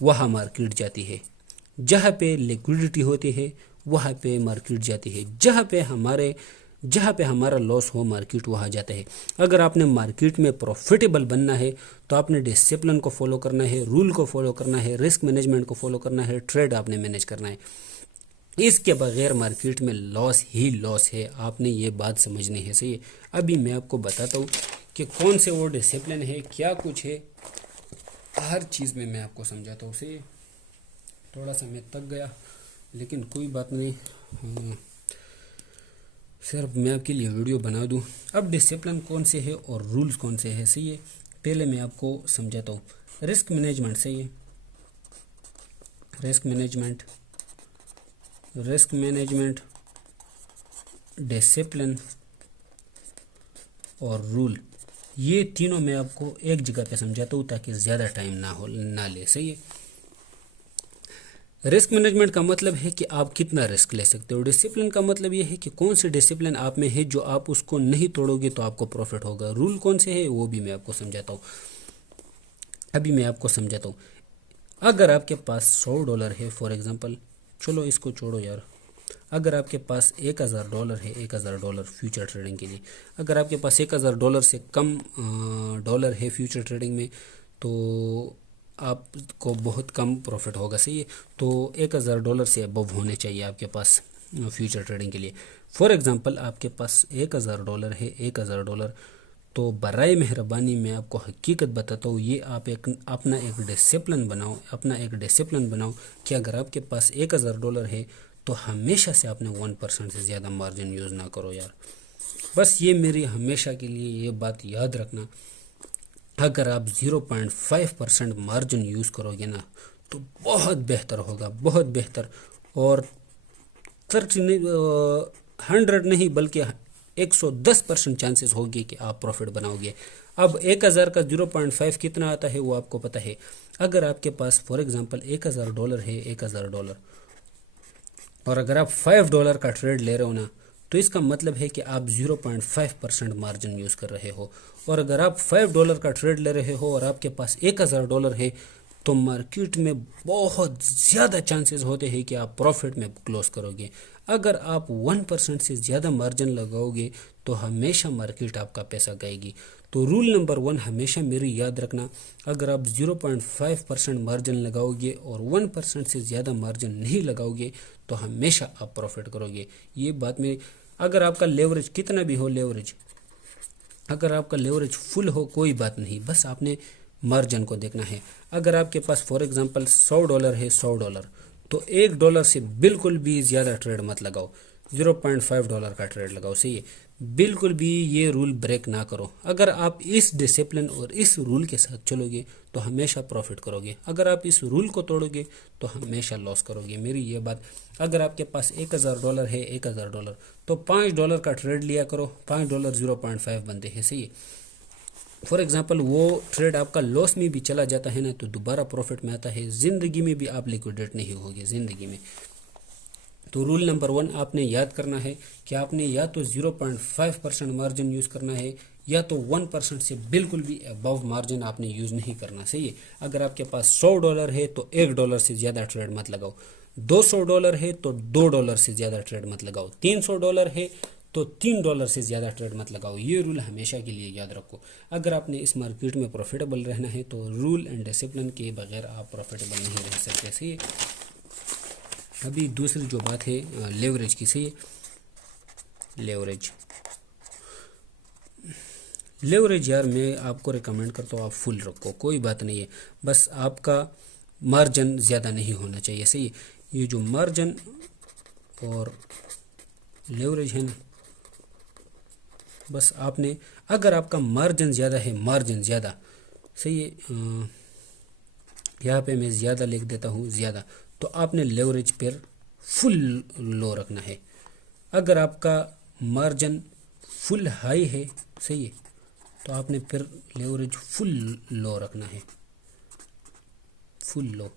वहाँ मार्केट जाती है, जहाँ पे लिक्विडिटी होती है वहाँ पे मार्केट जाती है, जहाँ पे हमारा लॉस हो मार्केट वहाँ जाता है। अगर आपने मार्केट में प्रॉफिटेबल बनना है तो आपने डिसिप्लिन को फॉलो करना है, रूल को फॉलो करना है, रिस्क मैनेजमेंट को फॉलो करना है, ट्रेड आपने मैनेज करना है। इसके बगैर मार्केट में लॉस ही लॉस है, आपने ये बात समझनी है, सही है। अभी मैं आपको बताता हूँ कि कौन से वो डिसिप्लिन है, क्या कुछ है, हर चीज़ में मैं आपको समझाता हूँ, सही है। थोड़ा सा मैं थक गया, लेकिन कोई बात नहीं, सिर्फ मैं आपके लिए वीडियो बना दूँ। अब डिसिप्लिन कौन से है और रूल्स कौन से है, सही है, पहले मैं आपको समझाता हूँ। रिस्क मैनेजमेंट, सही है, रिस्क मैनेजमेंट, डिसिप्लिन और रूल, ये तीनों मैं आपको एक जगह पे समझाता हूँ ताकि ज़्यादा टाइम ना ले, सही है। रिस्क मैनेजमेंट का मतलब है कि आप कितना रिस्क ले सकते हो। डिसिप्लिन का मतलब ये है कि कौन से डिसिप्लिन आप में है जो आप उसको नहीं तोड़ोगे तो आपको प्रॉफिट होगा। रूल कौन से है वो भी मैं आपको समझाता हूँ। अभी मैं आपको समझाता हूँ। अगर आपके पास $100 है, फॉर एग्जांपल, चलो इसको छोड़ो यार, अगर आपके पास $1000 है, $1000 फ्यूचर ट्रेडिंग के लिए, अगर आपके पास $1000 से कम डॉलर है फ्यूचर ट्रेडिंग में, तो आपको बहुत कम प्रॉफिट होगा, सही है। तो $1000 से अबव होने चाहिए आपके पास फ्यूचर ट्रेडिंग के लिए। फॉर एग्जांपल, आपके पास $1000 है, $1000, तो बराए मेहरबानी मैं आपको हकीकत बताता हूँ, ये आप अपना एक डिसिप्लिन बनाओ कि अगर आपके पास $1000 है तो हमेशा से आपने 1% से ज़्यादा मार्जिन यूज़ ना करो यार। बस ये मेरी हमेशा के लिए ये बात याद रखना। अगर आप 0.5% मार्जिन यूज़ करोगे ना तो बहुत बेहतर होगा, बहुत बेहतर। और 100 नहीं बल्कि 110% चांसेस होगी कि आप प्रॉफिट बनाओगे। अब 1000 का 0.5 कितना आता है वो आपको पता है। अगर आपके पास फॉर एग्जांपल $1000 है, $1000, और अगर आप $5 का ट्रेड ले रहे हो ना, तो इसका मतलब है कि आप 0.5% मार्जिन यूज़ कर रहे हो। और अगर आप $5 का ट्रेड ले रहे हो और आपके पास $1000 है, तो मार्केट में बहुत ज़्यादा चांसेस होते हैं कि आप प्रॉफिट में क्लोज करोगे। अगर आप 1% से ज़्यादा मार्जिन लगाओगे तो हमेशा मार्केट आपका पैसा गाएगी। तो रूल नंबर 1 हमेशा मेरी याद रखना, अगर आप 0.5% मार्जिन लगाओगे और 1% से ज़्यादा मार्जिन नहीं लगाओगे तो हमेशा आप प्रॉफिट करोगे। ये बात मैं अगर आपका लेवरेज कितना भी हो, लेवरेज अगर आपका लेवरेज फुल हो कोई बात नहीं, बस आपने मार्जिन को देखना है। अगर आपके पास फॉर एग्जांपल $100 है, $100 तो $1 से बिल्कुल भी ज़्यादा ट्रेड मत लगाओ, $0.5 का ट्रेड लगाओ, सही है। बिल्कुल भी ये रूल ब्रेक ना करो। अगर आप इस डिसिप्लिन और इस रूल के साथ चलोगे तो हमेशा प्रॉफिट करोगे, अगर आप इस रूल को तोड़ोगे तो हमेशा लॉस करोगे, मेरी ये बात। अगर आपके पास $1000 है, $1000 तो $5 का ट्रेड लिया करो, $5 0.5 बनते हैं, सही है। फॉर एग्जांपल वो ट्रेड आपका लॉस में भी चला जाता है ना तो दोबारा प्रॉफिट में आता है, ज़िंदगी में भी आप लिक्विडेट नहीं होगे, ज़िंदगी में। तो रूल नंबर 1 आपने याद करना है कि आपने या तो 0.5% मार्जिन यूज़ करना है या तो 1% से बिल्कुल भी अबव मार्जिन आपने यूज़ नहीं करना, सही है। अगर आपके पास $100 है तो $1 से ज़्यादा ट्रेड मत लगाओ, $200 है तो $2 से ज़्यादा ट्रेड मत लगाओ, $300 है तो $3 से ज़्यादा ट्रेड मत लगाओ। ये रूल हमेशा के लिए याद रखो। अगर आपने इस मार्केट में प्रॉफिटेबल रहना है तो रूल एंड डिसिप्लिन के बगैर आप प्रॉफिटेबल नहीं रह सकते, सही है। अभी दूसरी जो बात है लेवरेज की, सही है। लेवरेज यार मैं आपको रिकमेंड करता हूँ आप फुल रखो, कोई बात नहीं है, बस आपका मार्जिन ज़्यादा नहीं होना चाहिए, सही है। ये जो मार्जिन और लेवरेज है ना, बस आपने, अगर आपका मार्जिन ज़्यादा है, मार्जिन ज़्यादा, सही है, यहाँ पे मैं ज़्यादा लिख देता हूँ, ज़्यादा, तो आपने लेवरेज पर फुल लो रखना है। अगर आपका मार्जिन फुल हाई है, सही है, तो आपने फिर लेवरेज फुल लो रखना है, फुल लो।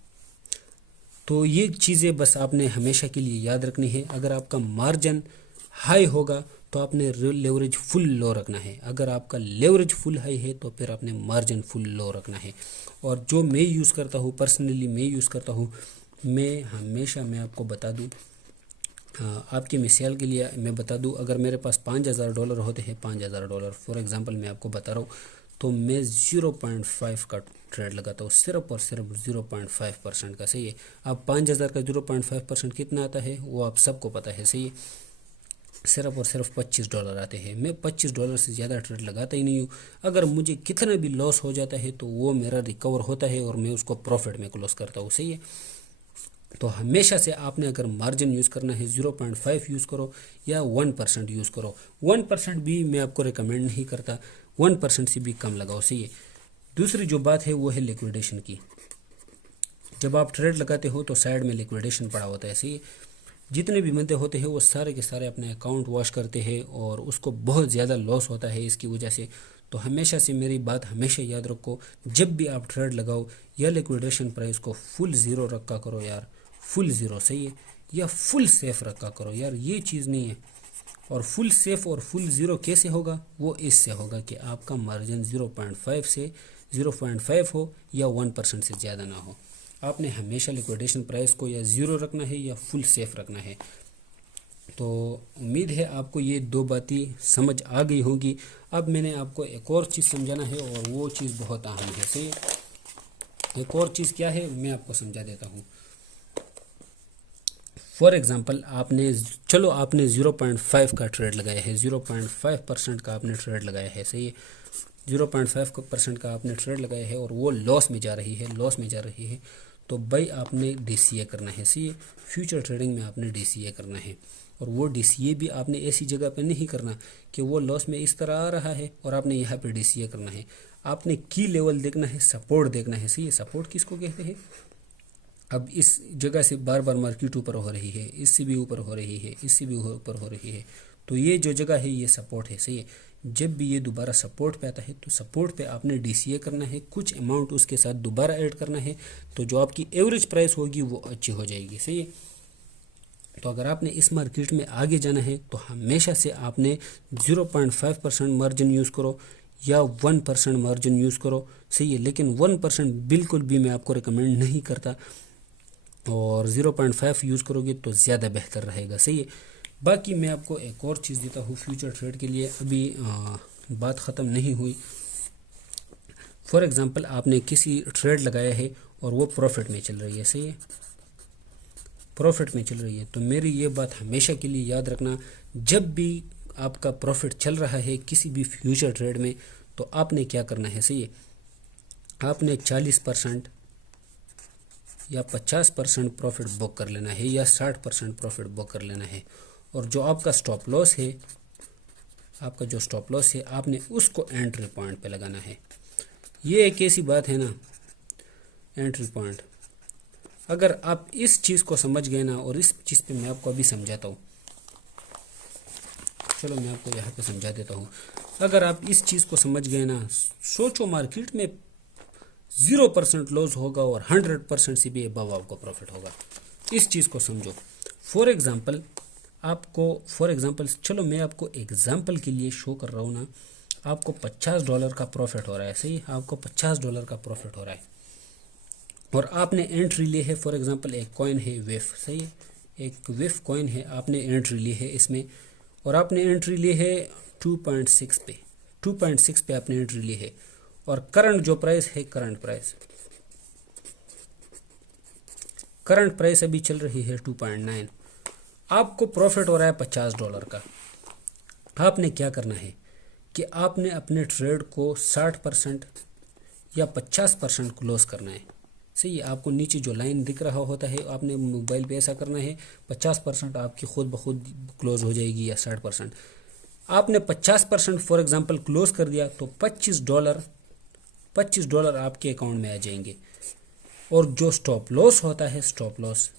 तो ये चीज़ें बस आपने हमेशा के लिए याद रखनी है। अगर आपका मार्जिन हाई होगा तो आपने लेवरेज फुल लो रखना है, अगर आपका लेवरेज फुल हाई है तो फिर आपने मार्जिन फुल लो रखना है। और जो मैं यूज़ करता हूँ, पर्सनली मैं यूज़ करता हूँ, मैं हमेशा, मैं आपको बता दूँ, आपकी मिसाल के लिए मैं बता दूँ, अगर मेरे पास $5000 होते हैं, $5000 फॉर एग्जांपल मैं आपको बता रहा हूँ, तो मैं 0.5 का ट्रेड लगाता हूँ, सिर्फ और सिर्फ 0.5% का, सही है। अब 5000 का 0.5% कितना आता है वो आप सबको पता है, सही है, सिर्फ और सिर्फ $25 आते हैं। मैं $25 से ज़्यादा ट्रेड लगाता ही नहीं हूँ। अगर मुझे कितना भी लॉस हो जाता है तो वो मेरा रिकवर होता है और मैं उसको प्रॉफिट में क्लोज करता हूँ, सही है। तो हमेशा से आपने अगर मार्जिन यूज़ करना है 0.5 यूज़ करो या 1% यूज़ करो, 1% भी मैं आपको रिकमेंड नहीं करता, 1% से भी कम लगाओ, सही है। दूसरी जो बात है वो है लिक्विडेशन की। जब आप ट्रेड लगाते हो तो साइड में लिक्विडेशन पड़ा होता है, सही है। जितने भी बंदे होते हैं वो सारे के सारे अपने अकाउंट वॉश करते हैं और उसको बहुत ज़्यादा लॉस होता है इसकी वजह से। तो हमेशा से मेरी बात हमेशा याद रखो, जब भी आप ट्रेड लगाओ या लिक्विडेशन प्राइस को फुल ज़ीरो रखा करो यार, फुल ज़ीरो, सही है, या फुल सेफ रखा करो यार, ये चीज़ नहीं है। और फुल सेफ और फुल ज़ीरो कैसे होगा, वो इससे होगा कि आपका मार्जिन 0.5 से 0.5 हो या 1% से ज़्यादा ना हो। आपने हमेशा लिक्विडेशन प्राइस को या ज़ीरो रखना है या फुल सेफ रखना है। तो उम्मीद है आपको ये दो बातें समझ आ गई होगी। अब मैंने आपको एक और चीज़ समझाना है और वो चीज़ बहुत अहम है, सही। एक और चीज़ क्या है मैं आपको समझा देता हूँ। फॉर एग्ज़ाम्पल आपने 0.5 का ट्रेड लगाया है, 0.5% का आपने ट्रेड लगाया है, सही है, 0.5% का आपने ट्रेड लगाया है और वो लॉस में जा रही है, तो भाई आपने DCA करना है, सही है। फ्यूचर ट्रेडिंग में आपने DCA करना है और वो DCA भी आपने ऐसी जगह पे नहीं करना कि वो लॉस में इस तरह आ रहा है और आपने यहाँ पे DCA करना है। आपने की लेवल देखना है, सपोर्ट देखना है, सही है। सपोर्ट किसको कहते हैं, अब इस जगह से बार बार मार्केट ऊपर हो रही है, इससे भी ऊपर हो रही है, इससे भी ऊपर हो रही है, तो ये जो जगह है ये सपोर्ट है, सही है। जब भी ये दोबारा सपोर्ट पे आता है तो सपोर्ट पे आपने DCA करना है, कुछ अमाउंट उसके साथ दोबारा ऐड करना है, तो जो आपकी एवरेज प्राइस होगी वो अच्छी हो जाएगी, सही है। तो अगर आपने इस मार्केट में आगे जाना है तो हमेशा से आपने 0.5% मार्जिन यूज़ करो या 1% मार्जिन यूज़ करो, सही है। लेकिन 1% बिल्कुल भी मैं आपको रिकमेंड नहीं करता और 0.5 यूज़ करोगे तो ज़्यादा बेहतर रहेगा, सही है। बाकी मैं आपको एक और चीज़ देता हूँ फ्यूचर ट्रेड के लिए, अभी बात ख़त्म नहीं हुई। फॉर एग्ज़ाम्पल आपने किसी ट्रेड लगाया है और वो प्रॉफिट में चल रही है, सही है, प्रॉफिट में चल रही है, तो मेरी ये बात हमेशा के लिए याद रखना, जब भी आपका प्रॉफिट चल रहा है किसी भी फ्यूचर ट्रेड में, तो आपने क्या करना है, सही है, आपने 40% या 50% प्रॉफिट बुक कर लेना है या 60% प्रॉफिट बुक कर लेना है। और जो आपका स्टॉप लॉस है, आपका जो स्टॉप लॉस है, आपने उसको एंट्री पॉइंट पे लगाना है। ये एक ऐसी बात है ना, एंट्री पॉइंट, अगर आप इस चीज़ को समझ गए ना, और इस चीज़ पे मैं आपको अभी समझाता हूँ, चलो मैं आपको यहाँ पे समझा देता हूँ। अगर आप इस चीज़ को समझ गए ना, सोचो मार्केट में 0% लॉस होगा और 100% से भी अबव आपको प्रॉफिट होगा। इस चीज़ को समझो। फॉर एग्जांपल चलो मैं आपको एग्जांपल के लिए शो कर रहा हूँ ना, आपको $50 का प्रॉफिट हो रहा है, सही, आपको $50 का प्रॉफिट हो रहा है और आपने एंट्री ली है। फॉर एग्जांपल एक कॉइन है वेफ, सही है, एक वेफ कॉइन है, आपने एंट्री ली है इसमें, और आपने एंट्री ली है 2.6 पे, 2.6 पे आपने एंट्री ली है। और करंट जो प्राइस है, करंट प्राइस अभी चल रही है 2.9, आपको प्रॉफिट हो रहा है $50 का। आपने क्या करना है कि आपने अपने ट्रेड को 60% या 50% क्लोज करना है, सही है। आपको नीचे जो लाइन दिख रहा होता है, आपने मोबाइल पे ऐसा करना है, 50% आपकी खुद ब खुद क्लोज हो जाएगी, या 60%। आपने 50% फॉर एग्जांपल क्लोज कर दिया तो $25 आपके अकाउंट में आ जाएंगे। और जो स्टॉप लॉस होता है, स्टॉप लॉस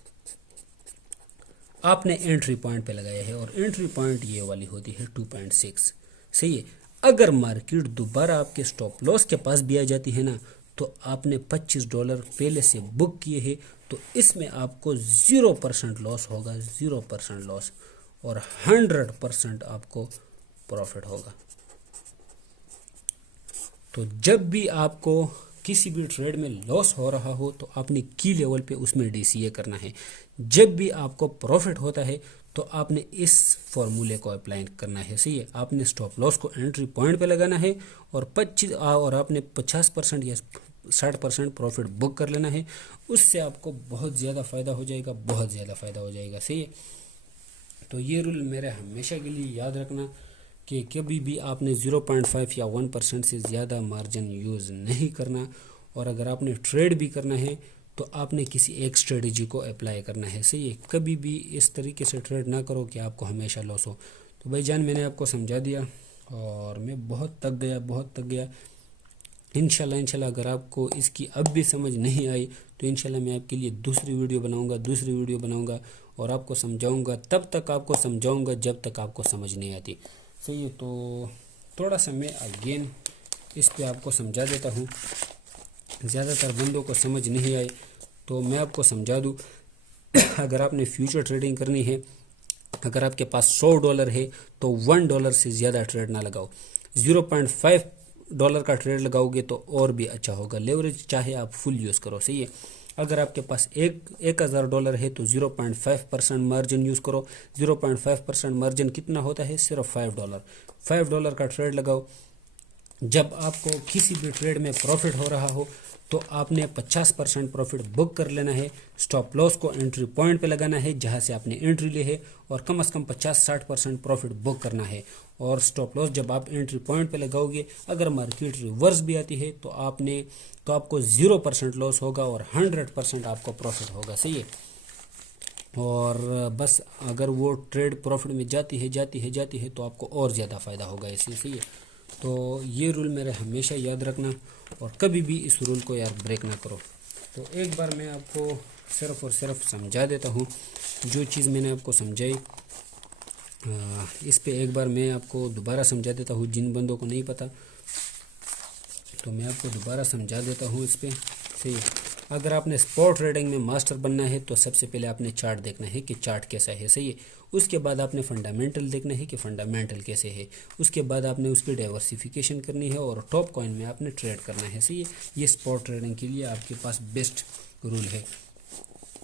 आपने एंट्री पॉइंट पे लगाया है, और एंट्री पॉइंट ये वाली होती है 2.6, सही है। अगर मार्केट दोबारा आपके स्टॉप लॉस के पास भी आ जाती है ना, तो आपने $25 पहले से बुक किए हैं, तो इसमें आपको 0% लॉस होगा, 0% लॉस, और 100% आपको प्रॉफिट होगा। तो जब भी आपको किसी भी ट्रेड में लॉस हो रहा हो, तो आपने की लेवल पे उसमें DCA करना है। जब भी आपको प्रॉफिट होता है, तो आपने इस फॉर्मूले को अप्लाई करना है, सही है। आपने स्टॉप लॉस को एंट्री पॉइंट पे लगाना है, और आपने 50% या 60% प्रॉफिट बुक कर लेना है। उससे आपको बहुत ज़्यादा फ़ायदा हो जाएगा, बहुत ज़्यादा फ़ायदा हो जाएगा, सही है। तो ये रूल मेरे हमेशा के लिए याद रखना कि कभी भी आपने 0.5 या 1% से ज़्यादा मार्जिन यूज़ नहीं करना। और अगर आपने ट्रेड भी करना है, तो आपने किसी एक स्ट्रेटजी को अप्लाई करना है, सही है। कभी भी इस तरीके से ट्रेड ना करो कि आपको हमेशा लॉस हो। तो भाईजान, मैंने आपको समझा दिया, और मैं बहुत थक गया। इंशाल्लाह अगर आपको इसकी अब भी समझ नहीं आई, तो इंशाल्लाह मैं आपके लिए दूसरी वीडियो बनाऊंगा और आपको समझाऊंगा। तब तक आपको समझाऊंगा जब तक आपको समझ नहीं आती, सही है। तो थोड़ा सा मैं अगेन इस पे आपको समझा देता हूँ। ज़्यादातर बंदों को समझ नहीं आई, तो मैं आपको समझा दूँ। अगर आपने फ्यूचर ट्रेडिंग करनी है, अगर आपके पास $100 है, तो $1 से ज़्यादा ट्रेड ना लगाओ। 0.5 का ट्रेड लगाओगे तो और भी अच्छा होगा। लेवरेज चाहे आप फुल यूज़ करो, सही है। अगर आपके पास $1000 है, तो 0.5% मार्जिन यूज़ करो। 0.5% मार्जिन कितना होता है? सिर्फ $5। $5 का ट्रेड लगाओ। जब आपको किसी भी ट्रेड में प्रॉफिट हो रहा हो, तो आपने 50% प्रॉफिट बुक कर लेना है। स्टॉप लॉस को एंट्री पॉइंट पे लगाना है जहां से आपने एंट्री ली है, और कम से कम 50-60% प्रॉफिट बुक करना है। और स्टॉप लॉस जब आप एंट्री पॉइंट पे लगाओगे, अगर मार्केट रिवर्स भी आती है, तो आपको 0% लॉस होगा और 100% आपको प्रॉफिट होगा, सही है। और बस अगर वो ट्रेड प्रॉफिट में जाती है तो आपको और ज़्यादा फ़ायदा होगा, इसलिए, सही है। तो ये रूल मेरा हमेशा याद रखना, और कभी भी इस रूल को यार ब्रेक ना करो। तो एक बार मैं आपको सिर्फ और सिर्फ समझा देता हूँ जो चीज़ मैंने आपको समझाई। इस पे एक बार मैं आपको दोबारा समझा देता हूँ, जिन बंदों को नहीं पता तो मैं आपको दोबारा समझा देता हूँ इस पे, सही। अगर आपने स्पॉट ट्रेडिंग में मास्टर बनना है, तो सबसे पहले आपने चार्ट देखना है कि चार्ट कैसा है, सही है। उसके बाद आपने फंडामेंटल देखना है कि फंडामेंटल कैसे है। उसके बाद आपने उसकी डाइवर्सिफिकेशन करनी है, और टॉप कॉइन में आपने ट्रेड करना है, सही है। ये स्पॉट ट्रेडिंग के लिए आपके पास बेस्ट रूल है।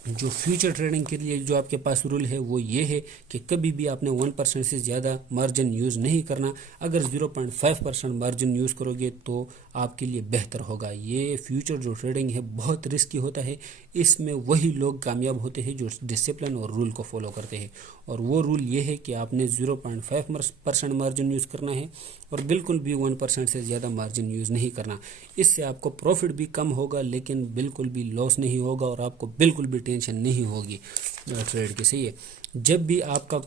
जो फ्यूचर ट्रेडिंग के लिए जो आपके पास रूल है वो ये है कि कभी भी आपने 1% से ज़्यादा मार्जिन यूज़ नहीं करना। अगर 0.5% मार्जिन यूज़ करोगे तो आपके लिए बेहतर होगा। ये फ्यूचर जो ट्रेडिंग है बहुत रिस्की होता है, इसमें वही लोग कामयाब होते हैं जो डिसिप्लिन और रूल को फॉलो करते हैं। और वो रूल ये है कि आपने 0.5% मार्जिन यूज़ करना है और बिल्कुल भी 1% से ज़्यादा मार्जिन यूज़ नहीं करना। इससे आपको प्रॉफिट भी कम होगा लेकिन बिल्कुल भी लॉस नहीं होगा और आपको बिल्कुल भी टेंशन नहीं होगी ट्रेड की। सही है। जब भी आपका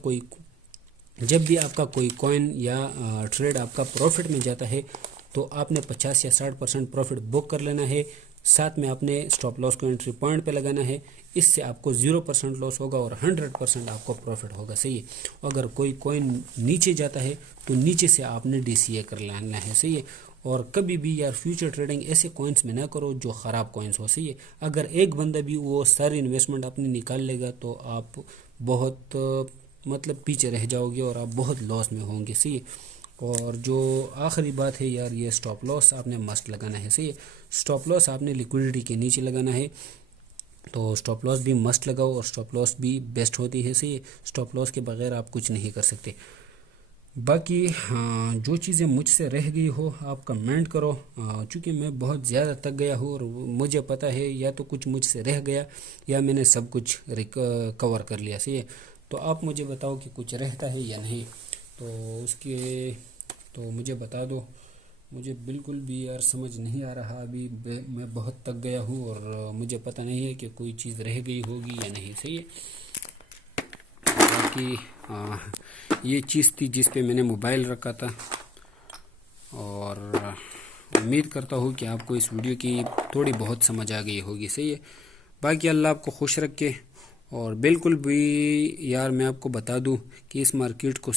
कोई कॉइन या ट्रेड आपका प्रॉफिट में जाता है तो आपने 50 या 60% प्रॉफिट बुक कर लेना है। साथ में आपने स्टॉप लॉस को एंट्री पॉइंट पे लगाना है। इससे आपको 0% लॉस होगा और 100% आपको प्रॉफिट होगा। सही है। अगर कोई कॉइन नीचे जाता है तो नीचे से आपने DCA कर लेना है। सही है। और कभी भी यार फ्यूचर ट्रेडिंग ऐसे कॉइन्स में ना करो जो ख़राब कॉइन्स हो। सही है। अगर एक बंदा भी वो सारी इन्वेस्टमेंट अपनी निकाल लेगा तो आप बहुत मतलब पीछे रह जाओगे और आप बहुत लॉस में होंगे। सही है। और जो आखिरी बात है यार, ये स्टॉप लॉस आपने मस्ट लगाना है। सही है। स्टॉप लॉस आपने लिक्विडिटी के नीचे लगाना है, तो स्टॉप लॉस भी मस्ट लगाओ और स्टॉप लॉस भी बेस्ट होती है। सही है। स्टॉप लॉस के बगैर आप कुछ नहीं कर सकते। बाकी हाँ, जो चीज़ें मुझसे रह गई हो आप कमेंट करो, चूँकि मैं बहुत ज़्यादा थक गया हूँ और मुझे पता है या तो कुछ मुझसे रह गया या मैंने सब कुछ कवर कर लिया। सही है। तो आप मुझे बताओ कि कुछ रहता है या नहीं, तो उसके तो मुझे बता दो। मुझे बिल्कुल भी यार समझ नहीं आ रहा अभी, मैं बहुत थक गया हूँ और मुझे पता नहीं है कि कोई चीज़ रह गई होगी या नहीं। सही है। बाकी ये चीज़ थी जिस पे मैंने मोबाइल रखा था और उम्मीद करता हूँ कि आपको इस वीडियो की थोड़ी बहुत समझ आ गई होगी। सही है। बाकी अल्लाह आपको खुश रखे। और बिल्कुल भी यार मैं आपको बता दूं कि इस मार्केट को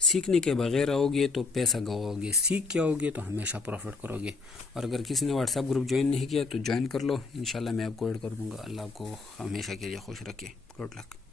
सीखने के बगैर आओगे तो पैसा गवाओगे, सीख के आओगे तो हमेशा प्रॉफिट करोगे। और अगर किसी ने व्हाट्सएप ग्रुप ज्वाइन नहीं किया तो ज्वाइन कर लो, इंशाल्लाह मैं आपको ऐड कर दूंगा। अल्लाह आपको हमेशा के लिए खुश रखे। Good luck.